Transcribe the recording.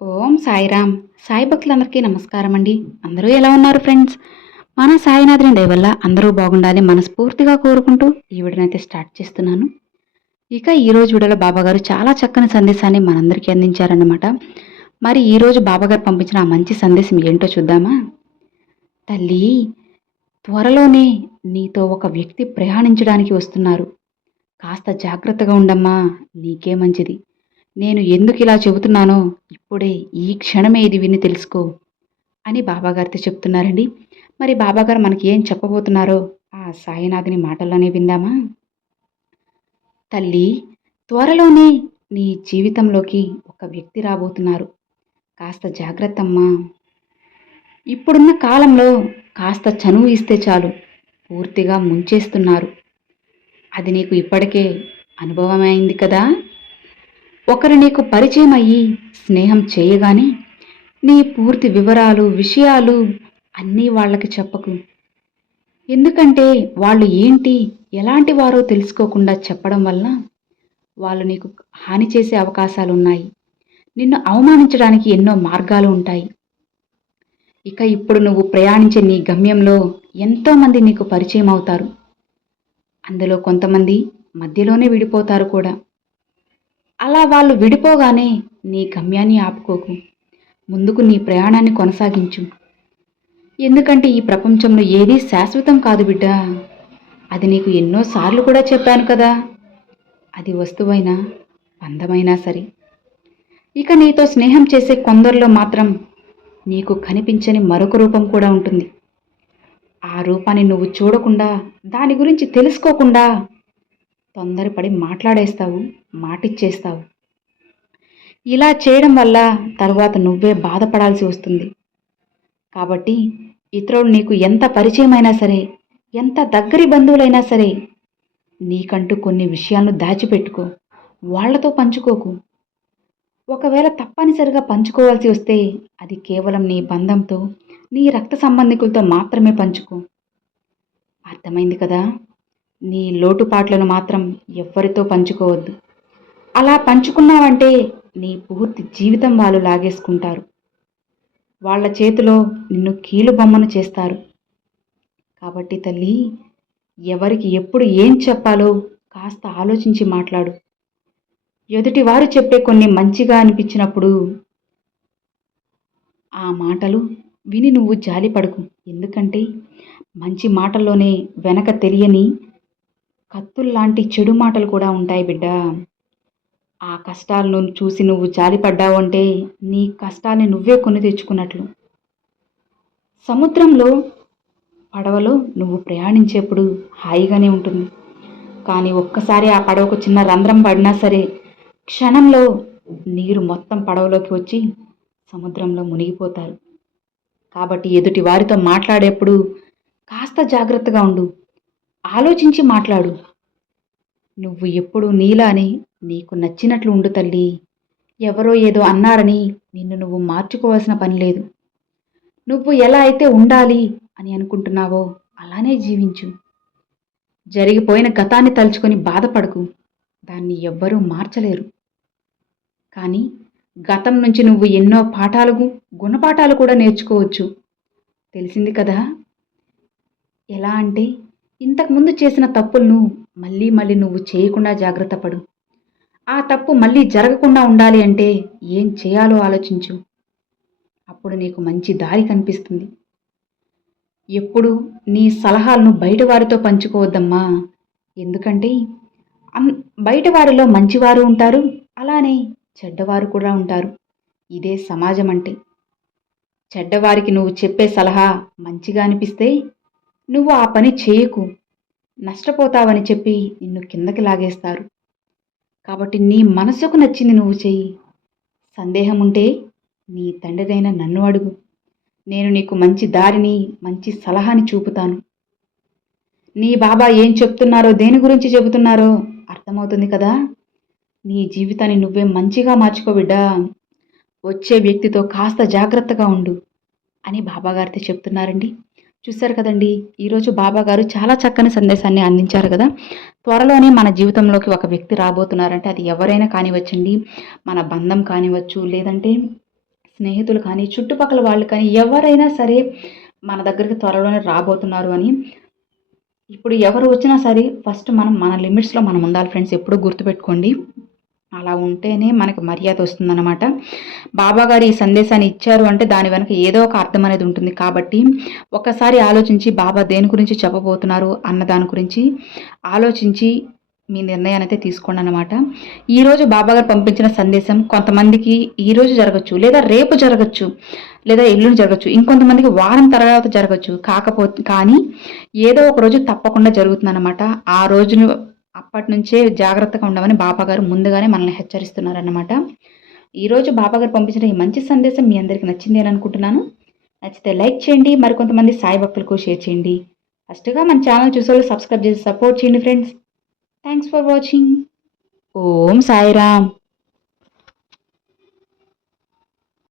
ఓం సాయిరామ్. సాయి భక్తులందరికీ నమస్కారం అండి అందరూ ఎలా ఉన్నారు ఫ్రెండ్స్? మన సాయినాథుని దయవల్ల అందరూ బాగుండాలి మనస్ఫూర్తిగా కోరుకుంటూ ఈ వీడియోనైతే స్టార్ట్ చేస్తున్నాను. ఇక ఈరోజు వీడియోలో బాబాగారు చాలా చక్కని సందేశాన్ని మనందరికీ అందించారన్నమాట. మరి ఈరోజు బాబాగారు పంపించిన ఆ మంచి సందేశం ఏంటో చూద్దామా? తల్లి త్వరలోనే నీతో ఒక వ్యక్తి ప్రయాణించడానికి వస్తున్నారు. కాస్త జాగ్రత్తగా ఉండమ్మా నీకే మంచిది. నేను ఎందుకు ఇలా చెబుతున్నానో ఇప్పుడే ఈ క్షణమే ఇది విని తెలుసుకో అని బాబాగారితో చెప్తున్నారండి. మరి బాబాగారు మనకి ఏం చెప్పబోతున్నారో ఆ సాయినాథుని మాటల్లోనే విందామా? తల్లి త్వరలోనే నీ జీవితంలోకి ఒక వ్యక్తి రాబోతున్నారు. కాస్త జాగ్రత్తమ్మా. ఇప్పుడున్న కాలంలో కాస్త చనువు ఇస్తే చాలు పూర్తిగా ముంచేస్తున్నారు. అది నీకు ఇప్పటికే అనుభవమైంది కదా? ఒకరు నీకు పరిచయం అయ్యి స్నేహం చేయగానే నీ పూర్తి వివరాలు విషయాలు అన్నీ వాళ్ళకి చెప్పకు. ఎందుకంటే వాళ్ళు ఏంటి ఎలాంటి వారో తెలుసుకోకుండా చెప్పడం వల్ల వాళ్ళు నీకు హాని చేసే అవకాశాలు ఉన్నాయి నిన్ను అవమానించడానికి ఎన్నో మార్గాలు ఉంటాయి. ఇక ఇప్పుడు నువ్వు ప్రయాణించే నీ గమ్యంలో ఎంతోమంది నీకు పరిచయం అవుతారు అందులో కొంతమంది మధ్యలోనే విడిపోతారు కూడా. అలా వాళ్ళు విడిపోగానే నీ గమ్యాన్ని ఆపుకోకు. ముందుకు నీ ప్రయాణాన్ని కొనసాగించు. ఎందుకంటే ఈ ప్రపంచంలో ఏదీ శాశ్వతం కాదు బిడ్డ. అది నీకు ఎన్నోసార్లు కూడా చెప్పాను కదా. అది వస్తువైనా అందమైనా సరే. ఇక నీతో స్నేహం చేసే కొందరిలో మాత్రం నీకు కనిపించని మరొక రూపం కూడా ఉంటుంది. ఆ రూపాన్ని నువ్వు చూడకుండా దాని గురించి తెలుసుకోకుండా తొందరపడి మాట్లాడేస్తావు మాటిచ్చేస్తావు. ఇలా చేయడం వల్ల తరువాత నువ్వే బాధపడాల్సి వస్తుంది. కాబట్టి ఇతరులు నీకు ఎంత పరిచయమైనా సరే ఎంత దగ్గరి బంధువులైనా సరే నీకంటూ కొన్ని విషయాలను దాచిపెట్టుకో వాళ్ళతో పంచుకోకు. ఒకవేళ తప్పనిసరిగా పంచుకోవాల్సి వస్తే అది కేవలం నీ బంధంతో నీ రక్త సంబంధికులతో మాత్రమే పంచుకో. అర్థమైంది కదా? నీ లోటుపాట్లను మాత్రం ఎవ్వరితో పంచుకోవద్దు. అలా పంచుకున్నావంటే నీ పూర్తి జీవితం వాళ్ళు లాగేసుకుంటారు. వాళ్ళ చేతిలో నిన్ను కీలు బొమ్మను చేస్తారు. కాబట్టి తల్లి ఎవరికి ఎప్పుడు ఏం చెప్పాలో కాస్త ఆలోచించి మాట్లాడు. ఎదుటి వారు చెప్పే కొన్ని మంచిగా అనిపించినప్పుడు ఆ మాటలు విని నువ్వు జాలిపడకు. ఎందుకంటే మంచి మాటల్లోనే వెనక తెలియని కత్తుల్లాంటి చెడు మాటలు కూడా ఉంటాయి బిడ్డ. ఆ కష్టాలను చూసి నువ్వు జాలిపడ్డావు అంటే నీ కష్టాన్ని నువ్వే కొని తెచ్చుకున్నట్లు. సముద్రంలో పడవలో నువ్వు ప్రయాణించేప్పుడు హాయిగానే ఉంటుంది. కానీ ఒక్కసారి ఆ పడవకు చిన్న రంధ్రం పడినా సరే క్షణంలో నీరు మొత్తం పడవలోకి వచ్చి సముద్రంలో మునిగిపోతారు. కాబట్టి ఎదుటి వారితో మాట్లాడేప్పుడు కాస్త జాగ్రత్తగా ఉండు. ఆలోచించి మాట్లాడు. నువ్వు ఎప్పుడు నీలాని నీకు నచ్చినట్లు ఉండు తల్లి. ఎవరో ఏదో అన్నారని నిన్ను నువ్వు మార్చుకోవాల్సిన పని లేదు. నువ్వు ఎలా అయితే ఉండాలి అని అనుకుంటున్నావో అలానే జీవించు. జరిగిపోయిన గతాన్ని తలుచుకొని బాధపడకు. దాన్ని ఎవ్వరూ మార్చలేరు. కానీ గతం నుంచి నువ్వు ఎన్నో పాఠాలు గుణపాఠాలు కూడా నేర్చుకోవచ్చు. తెలిసింది కదా? ఎలా అంటే ఇంతకుముందు చేసిన తప్పులను మళ్ళీ మళ్ళీ నువ్వు చేయకుండా జాగ్రత్త పడు. ఆ తప్పు మళ్ళీ జరగకుండా ఉండాలి అంటే ఏం చేయాలో ఆలోచించు. అప్పుడు నీకు మంచి దారి కనిపిస్తుంది. ఎప్పుడు నీ సలహాలను బయట వారితో పంచుకోవద్దమ్మా. ఎందుకంటే అన్ బయట వారిలో మంచివారు ఉంటారు అలానే చెడ్డవారు కూడా ఉంటారు. ఇదే సమాజం అంటే చెడ్డవారికి నువ్వు చెప్పే సలహా మంచిగా అనిపిస్తే నువ్వు ఆ పని చేయకు. నష్టపోతావని చెప్పి నిన్ను కిందకి లాగేస్తారు. కాబట్టి నీ మనసుకు నచ్చింది నువ్వు చెయ్యి. సందేహం ఉంటే నీ తండ్రిదైన నన్ను అడుగు. నేను నీకు మంచి దారిని మంచి సలహాని చూపుతాను. నీ బాబా ఏం చెప్తున్నారో దేని గురించి చెబుతున్నారో అర్థమవుతుంది కదా? నీ జీవితాన్ని నువ్వే మంచిగా మార్చుకో బిడ్డా. వచ్చే వ్యక్తితో కాస్త జాగ్రత్తగా ఉండు అని బాబాగారితో చెప్తున్నారండి. చూశారు కదండి ఈరోజు బాబా గారు చాలా చక్కని సందేశాన్ని అందించారు కదా. త్వరలోనే మన జీవితంలోకి ఒక వ్యక్తి రాబోతున్నారంటే అది ఎవరైనా కానివచ్చండి మన బంధం కానివచ్చు లేదంటే స్నేహితులు కానీ చుట్టుపక్కల వాళ్ళు కానీ ఎవరైనా సరే మన దగ్గరికి త్వరలోనే రాబోతున్నారు అని. ఇప్పుడు ఎవరు వచ్చినా సరే ఫస్ట్ మనం మన లిమిట్స్లో మనం ఉండాలి ఫ్రెండ్స్ ఎప్పుడూ గుర్తుపెట్టుకోండి. అలా ఉంటేనే మనకి మర్యాద వస్తుందన్నమాట. బాబాగారు ఈ సందేశాన్ని ఇచ్చారు అంటే దాని వెనక ఏదో ఒక అర్థం అనేది ఉంటుంది. కాబట్టి ఒక్కసారి ఆలోచించి బాబా దేని గురించి చెప్పబోతున్నారు అన్న దాని గురించి ఆలోచించి మీ నిర్ణయాన్ని అయితే తీసుకోండి అనమాట ఈరోజు బాబాగారు పంపించిన సందేశం కొంతమందికి ఈరోజు జరగచ్చు లేదా రేపు జరగచ్చు లేదా ఎల్లుండి జరగచ్చు ఇంకొంతమందికి వారం తర్వాత జరగచ్చు. కాకపోతే కానీ ఏదో ఒక రోజు తప్పకుండా జరుగుతుందన్నమాట. ఆ రోజును అప్పటి నుంచే జాగ్రత్తగా ఉండమని బాబాగారు ముందుగానే మనల్ని హెచ్చరిస్తున్నారన్నమాట. ఈరోజు బాబాగారు పంపించిన ఈ మంచి సందేశం మీ అందరికీ నచ్చింది అని అనుకుంటున్నాను. నచ్చితే లైక్ చేయండి మరికొంతమంది సాయి భక్తులకు షేర్ చేయండి. ఫస్ట్గా మన ఛానల్ చూసేవాళ్ళు సబ్స్క్రైబ్ చేసి సపోర్ట్ చేయండి friends. Thanks for watching. Om Sairam.